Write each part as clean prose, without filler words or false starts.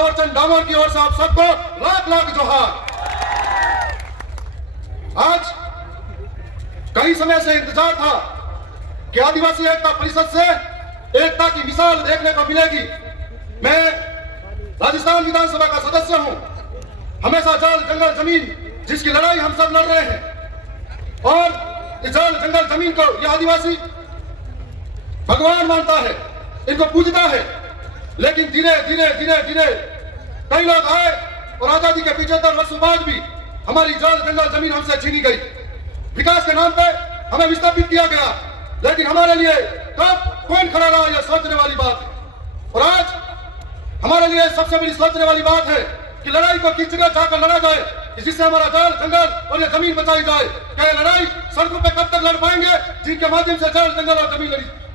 तावरचंद डामोर की ओर से आप सबको लाख लाख जोहार। आज कई समय से इंतजार था कि आदिवासी एकता परिषद से एकता की मिसाल देखने को मिलेगी। मैं राजस्थान विधानसभा का सदस्य हूं। हमेशा जल जंगल जमीन जिसकी लड़ाई हम सब लड़ रहे हैं, और इस जल जंगल जमीन को यह आदिवासी भगवान मानता है, इनको पूजता है। लेकिन धीरे धीरे धीरे धीरे कई लोग आए और आजादी के 75 वर्षों बाद भी हमारी जल जंगल जमीन हमसे छीनी गई। विकास के नाम पे हमें विस्थापित किया गया, लेकिन हमारे लिए कब कौन खड़ा रहा, यह सोचने वाली बात है। और आज हमारे लिए सबसे बड़ी सोचने वाली बात है कि लड़ाई को किस जगह जाकर लड़ा जाए, जिससे हमारा जल जंगल और यह जमीन बचाई जाए। क्या यह लड़ाई सड़कों पे कब तक लड़ पाएंगे जिनके माध्यम से जल जंगल और जमीन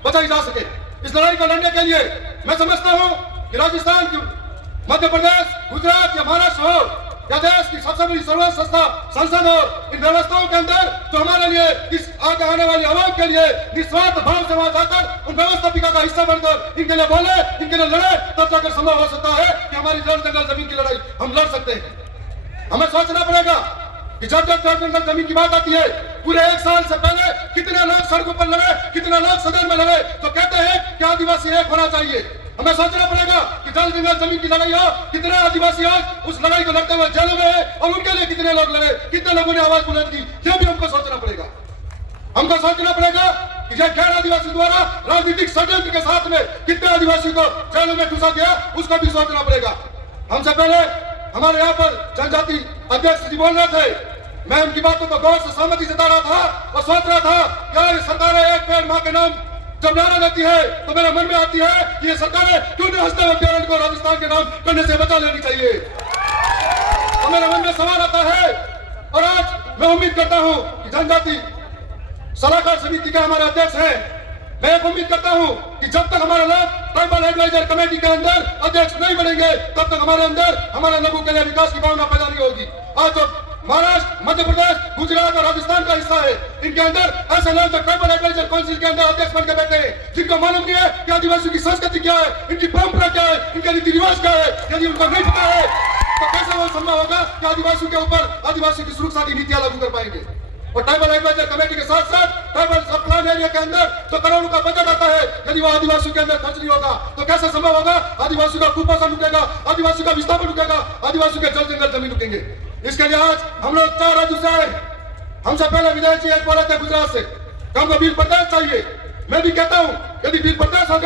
बचाई जा सके। इस लड़ाई को लड़ने के लिए मैं समझता हूं कि राजस्थान, मध्य प्रदेश, गुजरात या महाराष्ट्र हो या देश की सबसे बड़ी सर्वोच्च संस्था संसद हो, इन व्यवस्थाओं के अंदर जो हमारे लिए इस आगे आने वाली आवाम के लिए निस्वार्थ भाव से वहां जाकर उन व्यवस्थापिका का हिस्सा बनकर इनके लिए बोले, इनके लिए लड़े, तब जाकर संभव हो सकता है कि हमारी जल जंगल जमीन की लड़ाई हम लड़ सकते हैं। हमें सोचना पड़ेगा कि जब जब जल जंगल जमीन की बात आती है, पूरे 1 साल से पहले कितने लोग सड़कों पर लड़े, कितने लोग सदन में लड़े, तो कहते हैं कि आदिवासी एक होना चाहिए। हमें सोचना पड़ेगा कि जल जंगल जमीन की लड़ाई हो, कितने आदिवासी आज उस लड़ाई को लड़ते हुए जेलों में है, और उनके लिए कितने लोग लड़े, कितने लोगों ने आवाज बुलंद की, यह भी हमको सोचना पड़ेगा। हमको सोचना पड़ेगा कि यह गैर आदिवासी द्वारा राजनीतिक षड्यंत्र के साथ में कितने आदिवासी को जेलों में घुसा दिया, उसका भी सोचना पड़ेगा। हमसे पहले हमारे यहाँ पर जनजाति अध्यक्ष जी बोल रहे थे, मैं उनकी बातों को गौर से सहमति जता रहा था और सोच रहा था कि सरकारें एक पेड़ मां के नाम जब नारा देती है तो मेरे मन में आती है कि ये सरकारें क्यों नहीं हंसते अभ्यारण्य को राजस्थान के नाम करने से बचा लेनी चाहिए। तो मेरे मन में सवाल आता है, और आज मैं उम्मीद करता हूं कि जनजाति सलाहकार समिति के हमारे अध्यक्ष हैं, मैं उम्मीद करता हूं कि जब तक हमारे लोग ट्राइबल एडवाइजर कमेटी के अंदर अध्यक्ष नहीं बनेंगे, तब तक हमारे अंदर हमारे लोगों के लिए विकास की भावना पैदा नहीं होगी। आज जो महाराष्ट्र, मध्य प्रदेश, गुजरात और राजस्थान का हिस्सा है, इनके अंदर ऐसे लोग जो ट्राइबल एडवाइजर काउंसिल के अंदर अध्यक्ष बनकर बैठे हैं, जिनको मालूम नहीं है कि आदिवासियों की संस्कृति क्या है, इनकी परंपरा क्या है, इनके रीति रिवाज क्या है। यदि उनको नहीं पता है तो कैसे वो संभव होगा कि आदिवासियों के ऊपर आदिवासियों की सुरक्षा की नीतियां लागू कर पाएंगे। और ट्राइबल एडवाइजर कमेटी के साथ साथ ट्राइबल सब प्लान एरिया के अंदर तो करोड़ों का बजट आता है, यदि वो आदिवासियों के अंदर खर्च नहीं होगा तो कैसे संभव होगा आदिवासियों का कुपोषण रुकेगा, आदिवासियों का विस्थापन रुकेगा, आदिवासियों के जल जंगल जमीन रुकेंगे। इसके लिए आज हम लोग 4 राज्यों से आए। हमसे पहले विजय जी एक बोले थे गुजरात से, हमको बिल प्रदेश चाहिए। मैं भी कहता हूं यदि बिल प्रदेश होगा